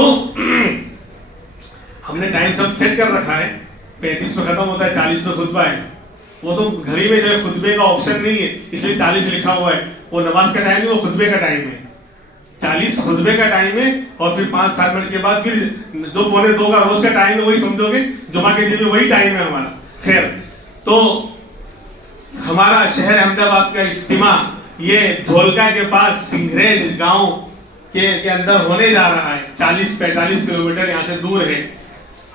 ہم نے ٹائم سب سیٹ کر رکھا ہے، 35 میں ختم ہوتا ہے، 40 میں خطبہ ہے، وہ تو گھڑی میں جو ہے خطبے کا آپشن نہیں ہے، اس لیے 40 لکھا ہوا ہے، وہ نماز کا ٹائم نہیں، وہ خطبے کا ٹائم ہے، 40 خطبے کا ٹائم ہے، اور پھر 5-7 منٹ کے بعد پھر 2 کا روز کا ٹائم ہے، وہی سمجھو گے جمعہ کے دن میں وہی ٹائم ہے ہمارا۔ خیر، تو ہمارا شہر احمد آباد کا اجتماع یہ دھولکا کے پاس سنگھریج گاؤں کے اندر ہونے جا رہا ہے، 40-45 کلومیٹر یہاں سے دور ہے۔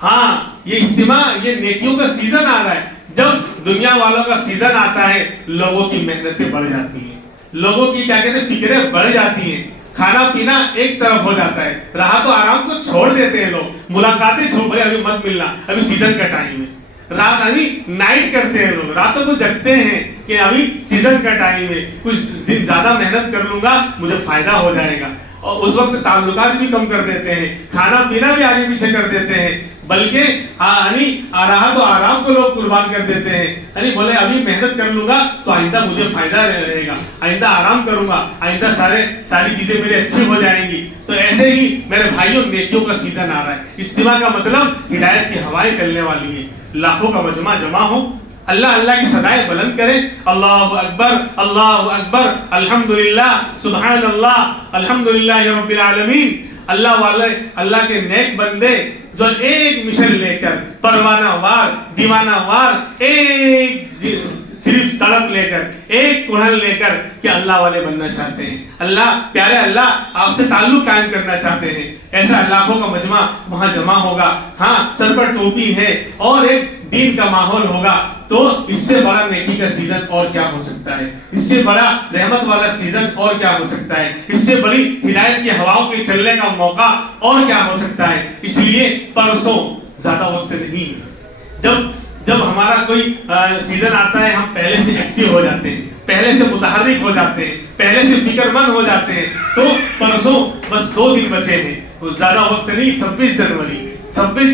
ہاں، یہ اجتماع، یہ نیکیوں کا سیزن آ رہا ہے۔ جب دنیا والوں کا سیزن آتا ہے، لوگوں کی محنتیں بڑھ جاتی ہیں، لوگوں کی کیا کہتے ہیں فکریں بڑھ جاتی ہیں، کھانا پینا ایک طرف ہو جاتا ہے، راحت و آرام کو چھوڑ دیتے ہیں لوگ، ملاقاتیں چھوڑ، بھائی ابھی مت ملنا، ابھی سیزن کا ٹائم ہے، رات ابھی نائٹ کرتے ہیں لوگ، راتوں کو جگتے ہیں کہ ابھی سیزن کا ٹائم ہے، کچھ دن زیادہ محنت کر لوں گا مجھے فائدہ ہو جائے گا، اور اس وقت تعلقات بھی کم کر دیتے ہیں، کھانا پینا بھی آگے پیچھے کر دیتے ہیں، بلکہ راحت و آرام کو لوگ قربان کر دیتے ہیں، بولے ابھی محنت کر لوں گا تو آئندہ مجھے فائدہ رہے گا، آئندہ آرام کروں گا، آئندہ ساری چیزیں میرے اچھی ہو جائیں گی۔ تو ایسے ہی میرے بھائیوں نیکیوں کا سیزن آ رہا ہے، اجتماع کا مطلب ہدایت کی ہوائیں چلنے والی ہیں، لاکھوں کا مجمع جمع ہو، اللہ کی صدائیں بلند کرے، اللہ اکبر، الحمدللہ، سبحان اللہ، الحمدللہ رب العالمین۔ اللہ والے، اللہ کے نیک بندے جو ایک مشن لے کر، پروانہ وار، دیوانہ وار، ایک صرف طلب لے کر، ایک کڑھل لے کر کہ اللہ والے بننا چاہتے ہیں، اللہ پیارے اللہ آپ سے تعلق قائم کرنا چاہتے ہیں، ایسا لاکھوں کا مجمع وہاں جمع ہوگا، ہاں سر پر ٹوپی ہے اور ایک دین کا ماحول ہوگا، تو اس سے بڑا نیکی کا سیزن اور کیا ہو سکتا ہے، اس سے بڑا رحمت والا سیزن اور کیا ہو سکتا ہے، اس سے بڑی ہدایت کی ہواؤں کے چلنے کا موقع اور کیا ہو سکتا ہے۔ اس لیے پرسوں زیادہ وقت نہیں ہے، جب ہمارا کوئی سیزن آتا ہے ہم پہلے سے ایکٹیو ہو جاتے ہیں، پہلے سے متحرک ہو جاتے ہیں، پہلے سے فکر مند ہو جاتے ہیں، تو پرسوں بس 2 دن بچے ہیں، زیادہ وقت نہیں، 26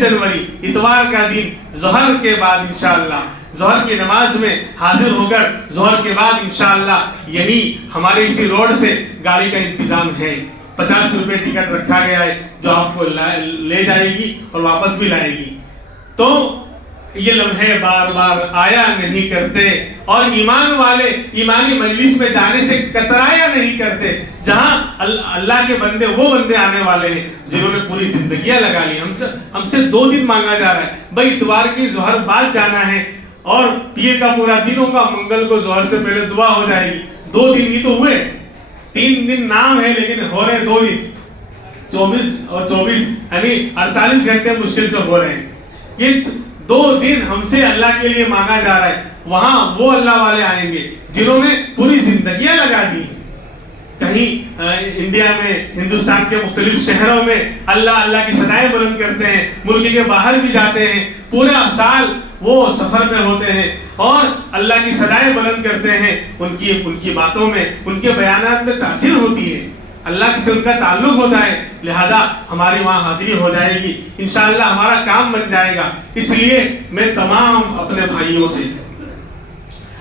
جنوری اتوار کا دن ظہر کے بعد انشاءاللہ ظہر کی نماز میں حاضر ہو کر ظہر کے بعد انشاءاللہ یہی ہمارے اسی روڈ سے گاڑی کا انتظام ہے، 50 روپے ٹکٹ رکھا گیا ہے جو آپ کو لے جائے گی اور واپس بھی لائے گی۔ تو یہ لمحے بار بار آیا نہیں کرتے، اور ایمان والے ایمانی مجلس میں جانے سے کترایا نہیں کرتے، جہاں اللہ کے بندے وہ بندے آنے والے ہیں جنہوں نے پوری زندگیاں لگا لی۔ ہم سے 2 دن مانگا جا رہا ہے، بھائی اتوار کی ظہر بعد جانا ہے، اور پیر کا پورا دن ہوگا، منگل کو ظہر سے پہلے دعا ہو جائے گی، 2 دن ہی تو ہوئے، 3 دن نام ہے لیکن ہو رہے 2 دن، 24 اور 24 یعنی 48 گھنٹے مشکل سے ہو رہے ہیں۔ یہ 2 دن ہم سے اللہ کے لیے مانگا جا رہا ہے، وہاں وہ اللہ والے آئیں گے جنہوں نے پوری زندگیاں لگا دی۔ کہیں انڈیا میں، ہندوستان کے مختلف شہروں میں اللہ کی صدائیں بلند کرتے ہیں، ملک کے باہر بھی جاتے ہیں، پورا سال وہ سفر میں ہوتے ہیں اور اللہ کی صدائیں بلند کرتے ہیں، ان کی باتوں میں، ان کے بیانات میں تاثیر ہوتی ہے، اللہ سے ان کا تعلق ہوتا ہے، لہذا ہماری وہاں حاضری ہو جائے گی، انشاءاللہ ہمارا کام بن جائے گا۔ اس لیے میں تمام اپنے بھائیوں سے،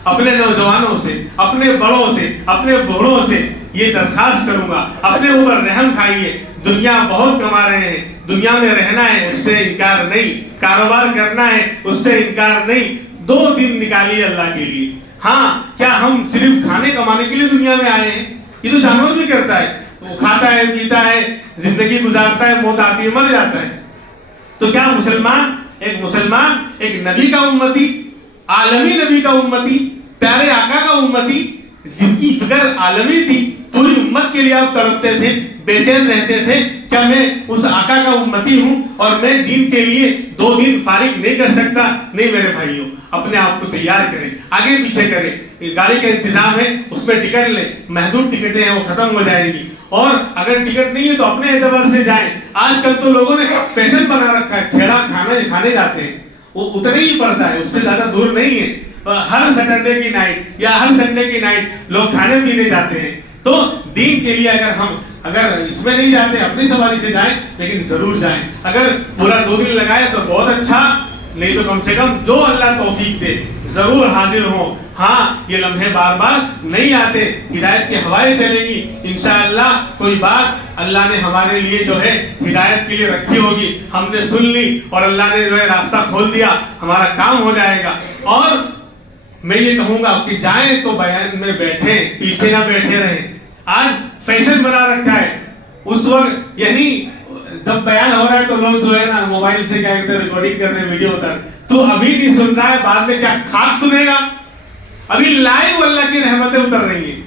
اپنے نوجوانوں سے، اپنے بڑوں سے، اپنے بوڑھوں سے یہ درخواست کروں گا، اپنے اوپر رحم کھائیے۔ دنیا بہت کما رہے ہیں، دنیا میں رہنا ہے، اس سے انکار نہیں، کاروبار کرنا ہے، اس سے انکار نہیں، 2 دن نکالیے اللہ کے لیے۔ ہاں، کیا ہم صرف کھانے کمانے کے لیے دنیا میں آئے ہیں؟ یہ تو جانور بھی کرتا ہے، وہ کھاتا ہے، پیتا ہے، زندگی گزارتا ہے، موت آتی ہے، مر جاتا ہے۔ تو کیا مسلمان، ایک نبی کا امتی، عالمی نبی کا امتی، پیارے آقا کا امتی، جن کی فکر عالمی تھی، پوری امت کے لیے آپ تڑپتے تھے، بے چین رہتے تھے، کیا میں اس آقا کا امتی ہوں اور میں دین کے لیے 2 دن فارغ نہیں کر سکتا؟ نہیں میرے بھائیوں، اپنے آپ کو تیار کریں، آگے پیچھے کریں، گاڑی کا انتظام ہے اس میں ٹکٹ لیں، محدود ٹکٹیں ہیں وہ ختم ہو جائیں گی، اور اگر ٹکٹ نہیں ہے تو اپنے اعتبار سے جائیں۔ آج کل تو لوگوں نے فیشن بنا رکھا ہے، کھیڑا کھانے جاتے ہیں، وہ اتنا ہی پڑتا ہے، اس سے زیادہ دور نہیں ہے، ہر سیٹرڈے کی نائٹ یا ہر سنڈے کی نائٹ لوگ کھانے پینے جاتے ہیں۔ تو دین کے لیے اگر اس میں نہیں جاتے اپنی سواری سے جائیں، لیکن ضرور جائیں۔ اگر پورا 2 دن لگائے تو بہت اچھا، نہیں تو کم سے کم جو اللہ توفیق دے ضرور حاضر ہوں۔ ہاں، یہ لمحے بار بار نہیں آتے، ہدایت کی ہوائیں چلیں گی، انشاءاللہ کوئی بات اللہ نے ہمارے لیے جو ہے ہدایت کے لیے رکھی ہوگی، ہم نے سن لی اور اللہ نے جو ہے راستہ کھول دیا، ہمارا کام ہو جائے گا۔ اور میں یہ کہوں گا کہ جائیں تو بیان میں بیٹھیں، پیچھے نہ بیٹھے رہیں۔ آج فیشن بنا رکھا ہے، اس وقت یعنی جب بیان ہو رہا ہے تو لوگ جو ہے نا موبائل سے کیا کہتے ہیں ریکارڈنگ کر رہے ہیں، ویڈیو اتر، تو ابھی نہیں سن رہا ہے، بعد میں کیا خاک سنے گا؟ ابھی لائیو اللہ کی رحمتیں اتر رہی ہیں،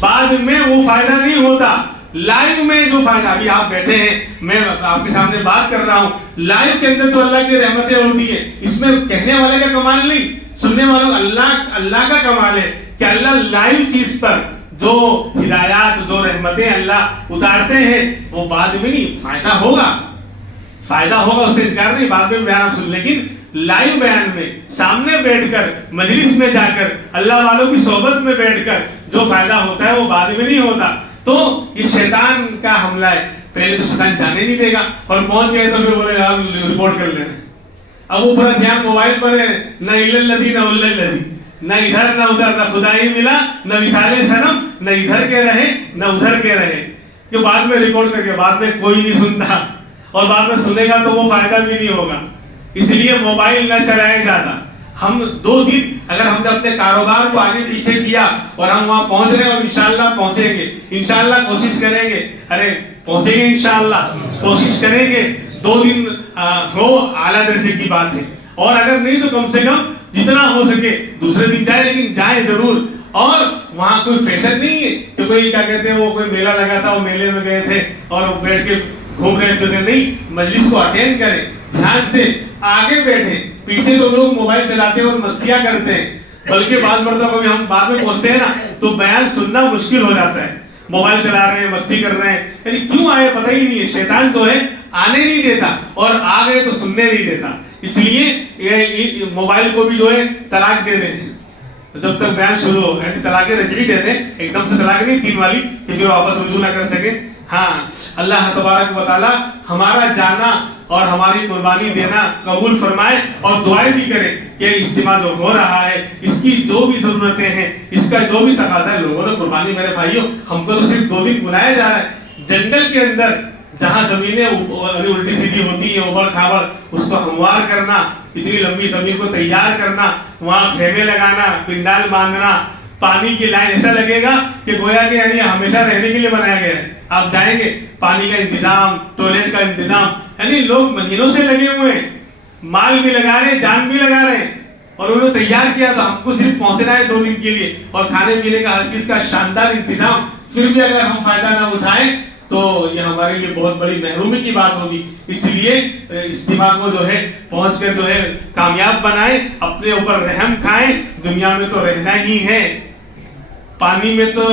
بعد میں وہ فائدہ نہیں ہوتا۔ لائیو میں جو فائدہ، ابھی آپ بیٹھے ہیں، میں آپ کے سامنے بات کر رہا ہوں، لائیو کے اندر تو اللہ کی رحمتیں ہوتی ہیں، اس میں کہنے والے کا کمال نہیں، سننے والوں اللہ کا کمال ہے کہ اللہ لائیو چیز پر جو ہدایات، جو رحمتیں اللہ اتارتے ہیں وہ بعد میں نہیں، فائدہ ہوگا اس سے انکار نہیں، بعد میں بیان سن، لیکن لائیو بیان میں سامنے بیٹھ کر، مجلس میں جا کر، اللہ والوں کی صحبت میں بیٹھ کر جو فائدہ ہوتا ہے وہ بعد میں نہیں ہوتا۔ تو یہ شیطان کا حملہ ہے، پہلے تو شیطان جانے نہیں دے گا، اور پہنچ گئے تو پھر بولے آپ رپورٹ کر لینا، اب وہ پورا دھیان موبائل پر ہے، نہ الذی نہ الذی، نہ ادھر نہ ادھر، نہ خدائی ملا، نہ مثال صنم، نہ ادھر کے رہے نہ ادھر کے رہے، کہ بعد میں ریکارڈ کر کے بعد میں کوئی نہیں سنتا، اور بعد میں سنے گا تو وہ فائدہ بھی نہیں ہوگا۔ اس لیے موبائل نہ چلایا جاتا۔ ہم 2 دن اگر ہم نے اپنے کاروبار کو آگے پیچھے کیا اور ہم وہاں پہنچ رہے ہیں، اور انشاءاللہ پہنچیں گے، انشاءاللہ کوشش کریں گے، پہنچیں گے انشاءاللہ، کوشش کریں گے 2 دن ہو، اعلیٰ درجے کی بات ہے، اور اگر نہیں تو کم سے کم جتنا ہو سکے دوسرے دن جائیں، لیکن جائیں ضرور۔ اور وہاں کوئی فیشن نہیں ہے کہ کوئی کیا کہتے ہیں وہ کوئی میلہ لگا تھا، وہ میلے میں گئے تھے اور بیٹھ کے گھوم رہے تھے، نہیں، مجلس کو اٹینڈ کریں، دھیان سے آگے بیٹھیں، پیچھے تو لوگ موبائل چلاتے ہیں اور مستیاں کرتے ہیں، بلکہ بعض مرتبہ ہم بعد میں پہنچتے ہیں نا تو بیان سننا مشکل ہو جاتا ہے، موبائل چلا رہے ہیں، مستی کر رہے ہیں، یعنی کیوں آئے پتہ ہی نہیں ہے، شیطان تو ہے آنے نہیں دیتا اور آ گئے تو سننے نہیں دیتا، اس لیے موبائل کو بھی جو ہے طلاق دے دیں جب تک بیان شروع ہو، یعنی طلاق رجعی دے دیں، ایک دم سے طلاق نہیں 3 والی کہ پھر واپس رجوع نہ کر سکے۔ ہاں، اللہ تبارک و تعالی ہمارا جانا اور ہماری قربانی دینا قبول فرمائے، اور دعائیں بھی کریں کہ اجتماع جو ہو رہا ہے اس کی جو بھی ضرورتیں ہیں، اس کا جو بھی تقاضا ہے، لوگوں نے قربانی، میرے بھائیوں ہم کو تو صرف 2 دن بلایا جا رہا ہے، جنگل کے اندر جہاں زمینیں الٹی سیدھی ہوتی ہیں، اوبڑ کھابڑ، اس کو ہموار کرنا، اتنی لمبی زمین کو تیار کرنا، وہاں خیمے لگانا، پنڈال باندھنا، پانی کی لائن ایسا لگے گا کہ گویا کہ یعنی ہمیشہ رہنے کے لیے بنایا گیا ہے، آپ جائیں گے، پانی کا انتظام، ٹوائلٹ کا انتظام، یعنی لوگ مہینوں سے لگے ہوئے ہیں، مال بھی لگا رہے ہیں، جان بھی لگا رہے ہیں، اور انہوں نے تیار کیا تو ہم کو صرف پہنچنا ہے 2 دن کے لیے، اور کھانے پینے کا ہر چیز کا شاندار انتظام، پھر بھی اگر ہم فائدہ نہ اٹھائیں تو یہ ہمارے لیے بہت بڑی محرومی کی بات ہوگی۔ اس لیے اجتماع کو جو ہے پہنچ کر جو ہے کامیاب بنائیں، اپنے اوپر رحم کھائیں، دنیا میں تو رہنا ہی ہے، پانی میں تو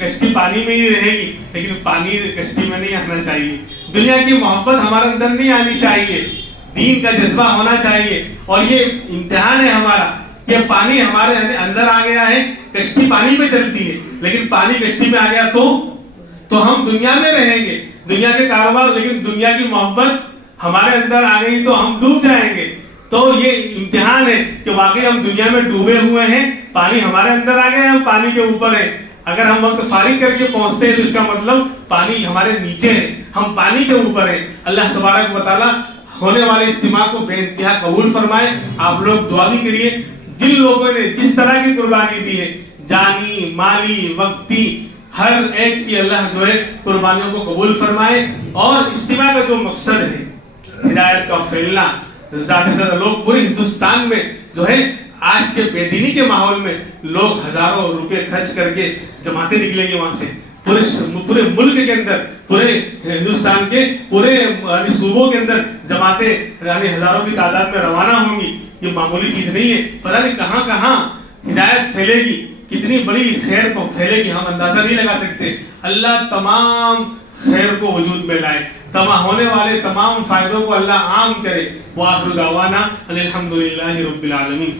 کشتی پانی میں ہی رہے گی، لیکن پانی کشتی میں نہیں آنا چاہیے، دنیا کی محبت ہمارے اندر نہیں آنی چاہیے، دین کا جذبہ ہونا چاہیے. اور یہ امتحان ہے ہمارا کہ پانی ہمارے اندر آ گیا ہے. کشتی پانی پہ چلتی ہے لیکن پانی کشتی میں آ گیا تو ہم دنیا میں رہیں گے, دنیا کے کاروبار, لیکن دنیا کی محبت ہمارے اندر آ گئی تو ہم ڈوب جائیں گے. تو یہ امتحان ہے کہ واقعی ہم دنیا میں ڈوبے ہوئے ہیں, پانی ہمارے اندر آ گیا ہے, ہم پانی کے اوپر ہیں. اگر ہم وقت فارغ کر کے پہنچتے ہیں تو اس کا مطلب پانی ہمارے نیچے ہے, ہم پانی کے اوپر ہیں. اللہ تبارک و تعالیٰ ہونے والے اجتماع کو بے انتہا قبول فرمائے. آپ لوگ دعا بھی کریے. جن لوگوں نے جس طرح کی قربانی دی ہے, جانی, مالی, وقتی, ہر ایک کی اللہ جو ہے قربانیوں کو قبول فرمائے. اور اجتماع کا جو مقصد ہے ہدایت کا پھیلنا, زیادہ سے زیادہ لوگ پورے ہندوستان میں جو ہے آج کے بے دینی کے ماحول میں لوگ ہزاروں روپے خرچ کر کے جماعتیں نکلیں گی وہاں سے, پورے ملک کے اندر, پورے ہندوستان کے پورے صوبوں کے اندر جماعتیں یعنی ہزاروں کی تعداد میں روانہ ہوں گی. یہ معمولی چیز نہیں ہے. پتہ نہیں کہاں کہاں ہدایت پھیلے گی, کتنی بڑی خیر کو پھیلے گی, ہم اندازہ نہیں لگا سکتے. اللہ تمام خیر کو وجود میں لائے, ہونے والے تمام فائدوں کو اللہ عام کرے. وآخر دعوانا الحمدللہ رب العالمین.